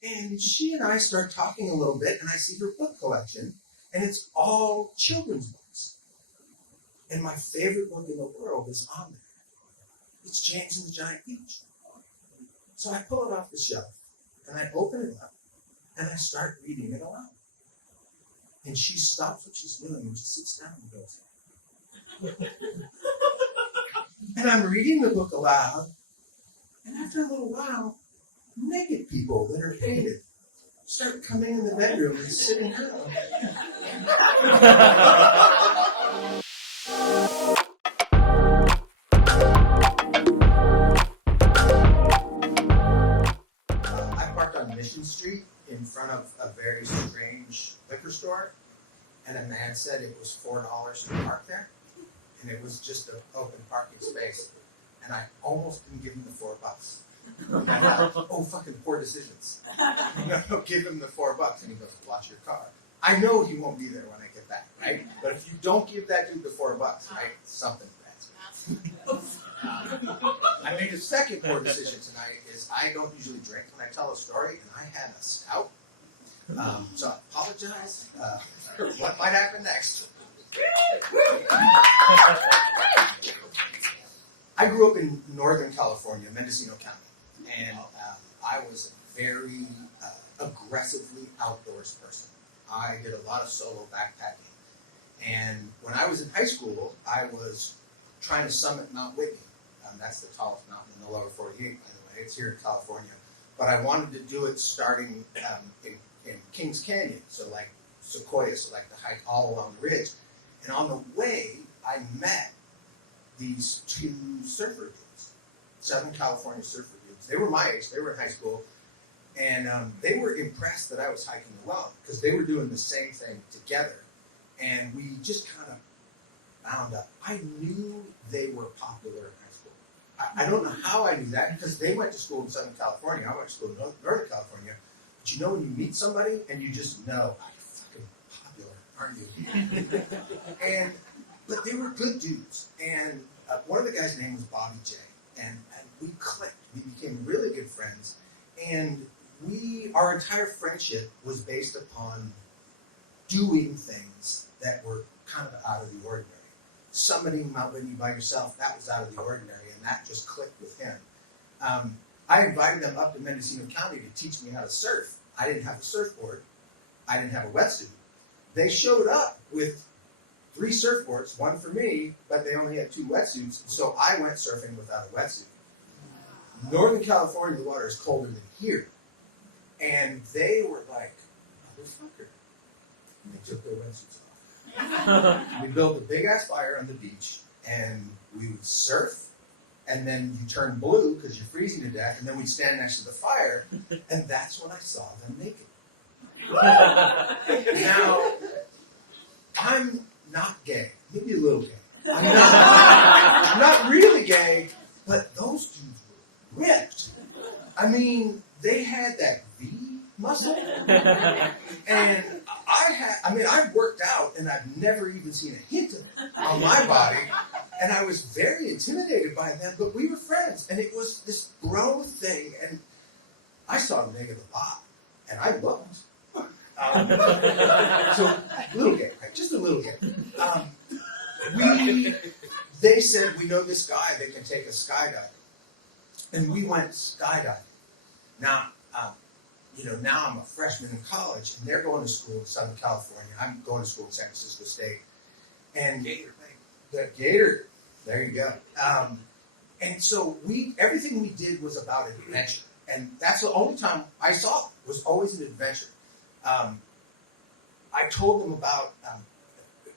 And she and I start talking a little bit, and I see her book collection, and it's all children's books. And my favorite book in the world is on there. It's James and the Giant Peach. So I pull it off the shelf, and I open it up, and I start reading it aloud. And she stops what she's doing and just sits down and goes. And I'm reading the book aloud, and after a little while, naked people that are painted start coming in the bedroom and sitting down. I parked on Mission Street in front of a very strange liquor store, and a man said it was $4 to park there, and it was just an open parking space, and I almost didn't give him the $4. Oh, fucking poor decisions. No, give him the $4, and he goes, watch your car. I know he won't be there when I get back, right? But if you don't give that dude the $4, right, something bad. I made a second poor decision tonight. Is I don't usually drink when I tell a story, and I had a stout. So I apologize for what might happen next. I grew up in Northern California, Mendocino County, and I was a very aggressively outdoors person. I did a lot of solo backpacking. And when I was in high school, I was trying to summit Mount Whitney. That's the tallest mountain in the lower 48, by the way. It's here in California. But I wanted to do it starting in Kings Canyon, so like sequoias, so like the hike all along the ridge. And on the way, I met these two surfer dudes, Southern California surfer dudes. They were my age. They were in high school. And they were impressed that I was hiking alone because they were doing the same thing together. And we just kind of bound up. I knew they were popular in high school. I don't know how I knew that because they went to school in Southern California. I went to school in Northern California. But you know when you meet somebody and you just know, you're fucking popular, aren't you? But they were good dudes. And one of the guys' name was Bobby J. And we clicked. We became really good friends. And our entire friendship was based upon doing things that were kind of out of the ordinary. Summiting Mount Whitney by yourself, that was out of the ordinary, and that just clicked with him. I invited them up to Mendocino County to teach me how to surf. I didn't have a surfboard. I didn't have a wetsuit. They showed up with 3 surfboards, one for me, but they only had 2 wetsuits, so I went surfing without a wetsuit. Northern California, the water is colder than here. And they were like, motherfucker. And they took their wetsuits off. We built a big-ass fire on the beach, and we would surf, and then you turn blue because you're freezing to death, and then we'd stand next to the fire, and that's when I saw them naked. Now, I'm not gay. Maybe a little gay. I'm not really gay, but those dudes were ripped. I mean, they had that V muscle, and I worked out, and I've never even seen a hint of it on my body, and I was very intimidated by them, but we were friends, and it was this bro thing, and I saw them naked a lot, and I looked. So, little gay, right? Just a little gay. They said, we know this guy that can take us skydiving, and we went skydiving. Now, now I'm a freshman in college, and they're going to school in Southern California. I'm going to school in San Francisco State. And Gator, there you go. And so everything we did was about adventure. And that's the only time I saw it, was always an adventure. I told them about,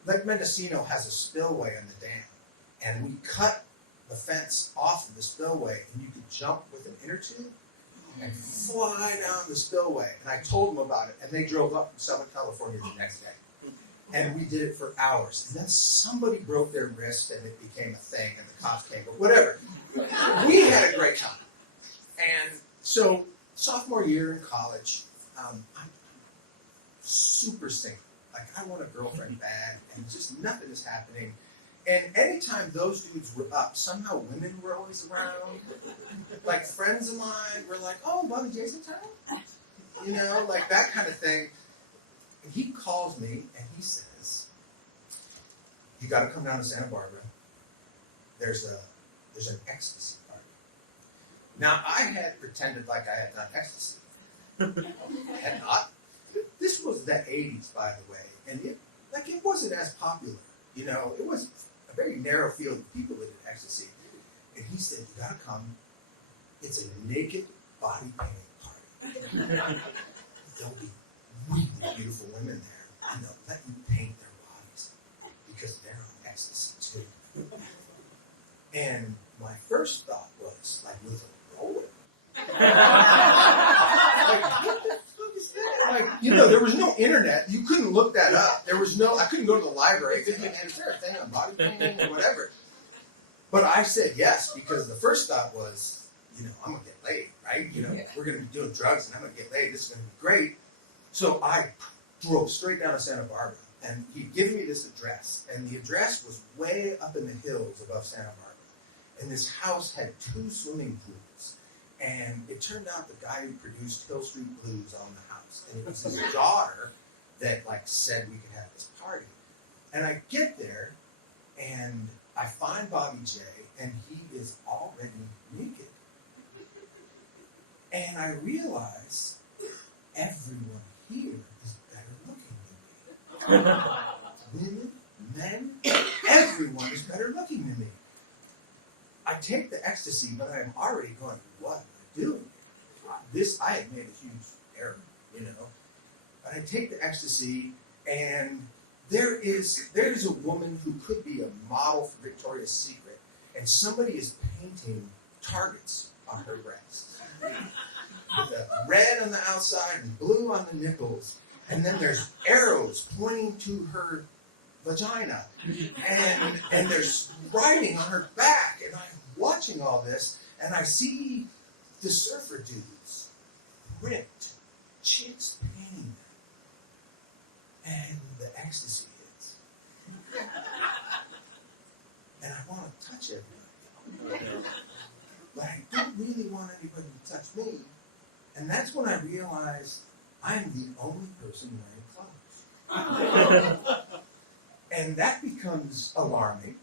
Lake Mendocino has a spillway on the dam. And we cut the fence off of the spillway, and you could jump with an inner tube and fly down the spillway. And I told them about it, and they drove up from Southern California the next day. And we did it for hours. And then somebody broke their wrist, and it became a thing, and the cops came. But whatever. We had a great time. And so, sophomore year in college, I'm super single. Like, I want a girlfriend bad, and just nothing is happening. And anytime those dudes were up, somehow women were always around. Like, friends of mine were like, oh, Bobby Jason time? you know, like that kind of thing. And he calls me and he says, you got to come down to Santa Barbara. There's an ecstasy party. Now, I had pretended like I had done ecstasy. I had not. This was the 80s, by the way, and it wasn't as popular. You know, it was a very narrow field of people that did ecstasy. And he said, you gotta come. It's a naked body painting party. There'll be really beautiful women there, and they'll let you paint their bodies because they're on ecstasy too. And my first thought was, like, with a roller. Like, what the fuck is that? Like, you know, there was no internet. You couldn't look that up. I couldn't go to the library. Is there a thing on body painting or whatever? But I said yes, because the first thought was, you know, I'm going to get laid, right? You know, we're going to be doing drugs and I'm going to get laid. This is going to be great. So I drove straight down to Santa Barbara, and he'd given me this address, and the address was way up in the hills above Santa Barbara. And this house had 2 swimming pools. And it turned out the guy who produced Hill Street Blues owned the house. And it was his daughter that, like, said we could have this party. And I get there, and I find Bobby J, and he is already naked. And I realize everyone here is better looking than me. Women, men, everyone is better looking than me. I take the ecstasy, but I'm already going, what am I doing? I had made a huge error, you know. But I take the ecstasy, and there is a woman who could be a model for Victoria's Secret, and somebody is painting targets on her breasts. With a red on the outside and blue on the nipples, and then there's arrows pointing to her vagina, and there's writing on her back, and I'm watching all this, and I see the surfer dudes print chicks painting them, and the ecstasy hits, and I want to touch everybody, but I don't really want anybody to touch me, and that's when I realized I'm the only person wearing clothes. And that becomes alarming.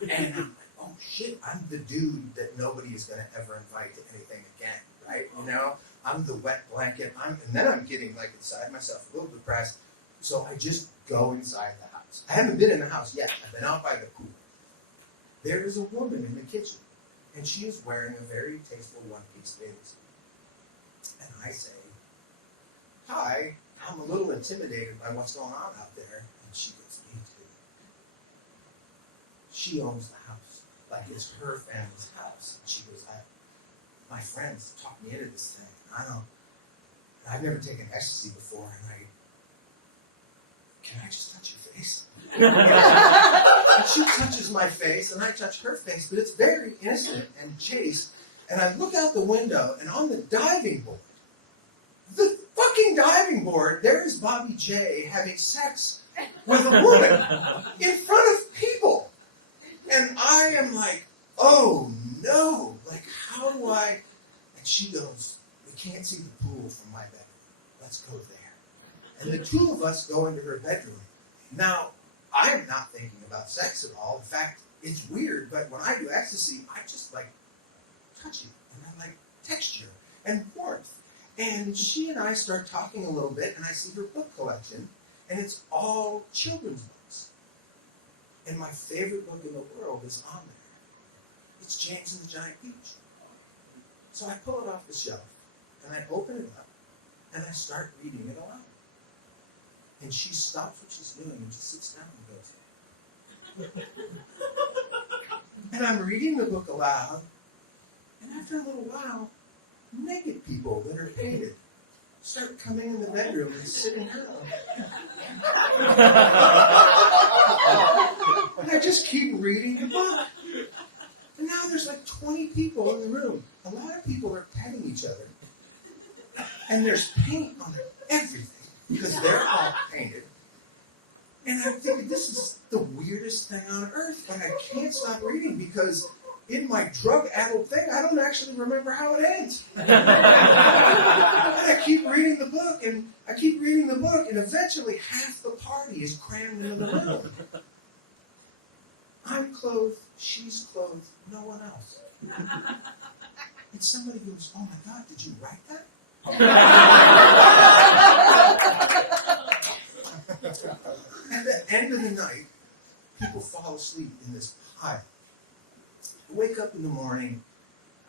And I'm like, oh shit, I'm the dude that nobody is going to ever invite to anything again, right? You know, I'm the wet blanket. And then I'm getting, like, inside myself a little depressed. So I just go inside the house. I haven't been in the house yet. I've been out by the pool. There is a woman in the kitchen, and she is wearing a very tasteful one-piece bathing suit. And I say, hi, I'm a little intimidated by what's going on out there. And she goes, me too. She owns the house. Like, it's her family's house. And she goes, my friends talked me into this thing. I've never taken ecstasy before, and can I just touch your face? And she touches my face, and I touch her face, but it's very innocent and chaste. And I look out the window, and on the diving board, there is Bobby J having sex with a woman in front of people. And I am like, oh no, like, how do I? And she goes, we can't see the pool from my bedroom. Let's go there. And the 2 of us go into her bedroom. Now, I'm not thinking about sex at all. In fact, it's weird, but when I do ecstasy, I just, like, touch you. And I like texture and warmth. And she and I start talking a little bit, and I see her book collection, and it's all children's books. And my favorite book in the world is on there. It's James and the Giant Peach. So I pull it off the shelf, and I open it up, and I start reading it aloud. And she stops what she's doing and just sits down and goes, and I'm reading the book aloud, and after a little while, naked people that are painted start coming in the bedroom and sitting down. And I just keep reading the book. And now there's like 20 people in the room. A lot of people are petting each other. And there's paint on everything because they're all painted. And I'm thinking, this is the weirdest thing on earth, but I can't stop reading because in my drug-addled thing, I don't actually remember how it ends. And I keep reading the book, and eventually half the party is crammed into the room. I'm clothed, she's clothed, no one else. And somebody goes, "Oh my God, did you write that?" At the end of the night, people fall asleep in this pile. I wake up in the morning.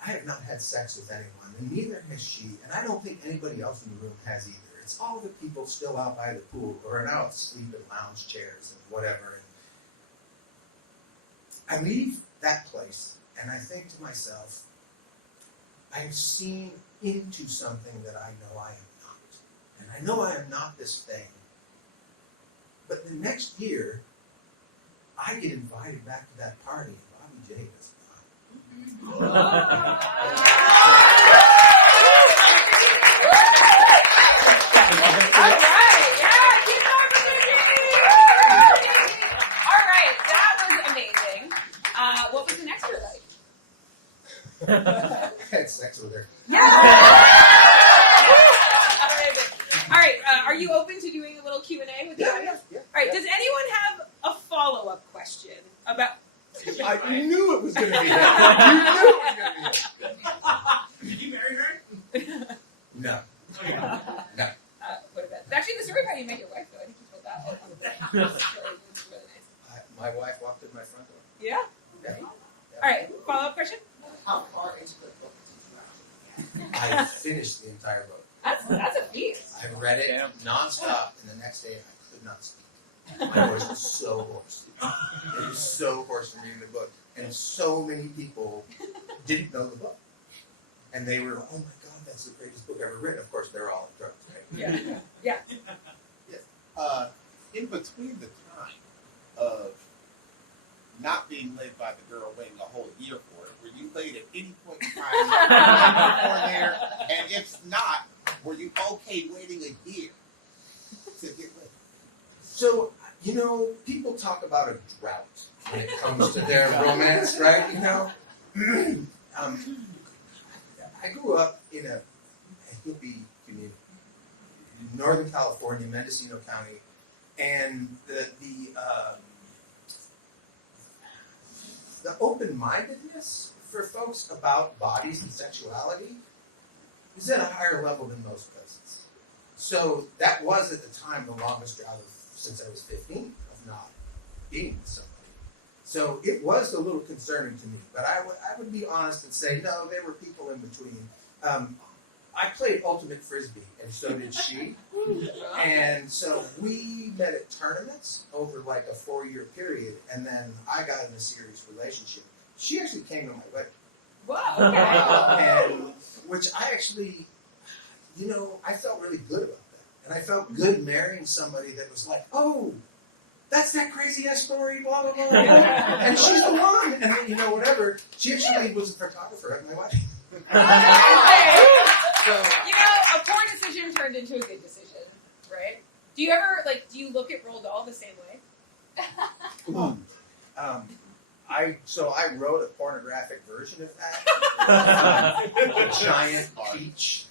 I have not had sex with anyone, and neither has she, and I don't think anybody else in the room has either. It's all the people still out by the pool or out asleep in lounge chairs and whatever. And I leave that place, and I think to myself, I'm seen into something that I know I am not. And I know I am not this thing. But the next year, I get invited back to that party, and Bobby J does not. All right, yeah, keep All right, that was amazing. What was the next year like? I had sex with her. Yeah. All right, are you open to doing a little Q&A with the audience? Yeah. All right, does anyone have a follow-up question about... I knew it was going to be that. You knew it was going to be that. Did you marry her? No. No. What about... Actually, the story about you met your wife, though. I think you told that one. It's really nice. My wife walked in my front door. Yeah? Yeah. All right, follow-up question? How far into the book did you write? I finished the entire book. That's a feat. I read it nonstop, and the next day I could not speak. My voice was so hoarse. It was so hoarse from reading the book. And so many people didn't know the book. And they were, "Oh my God, that's the greatest book ever written." Of course, they're all in drugs, right? Yeah. In between the time of not being led by the girl waiting a whole year for it, were you late at any point in time before there? And if not, were you okay waiting a year to get laid? So, people talk about a drought when it comes to their romance, right? I grew up in a hippie community in Northern California, Mendocino County, and the open-mindedness for folks about bodies and sexuality is at a higher level than most places. So that was at the time the longest drought since I was 15 of not being with somebody. So it was a little concerning to me, but I would be honest and say, no, there were people in between. I played Ultimate Frisbee, and so did she. And so we met at tournaments over like a 4-year period, and then I got in a serious relationship. She actually came to my wedding. Wow, okay. And which I actually, I felt really good about that. And I felt good marrying somebody that was like, "Oh, that's that crazy ass story, blah, blah, blah, blah." And she's the one. And then, whatever. She actually was a photographer at my wedding. So, a poor decision turned into a good decision, right? Do you ever, do you look at Roald Dahl the same way? I wrote a pornographic version of that. A giant peach.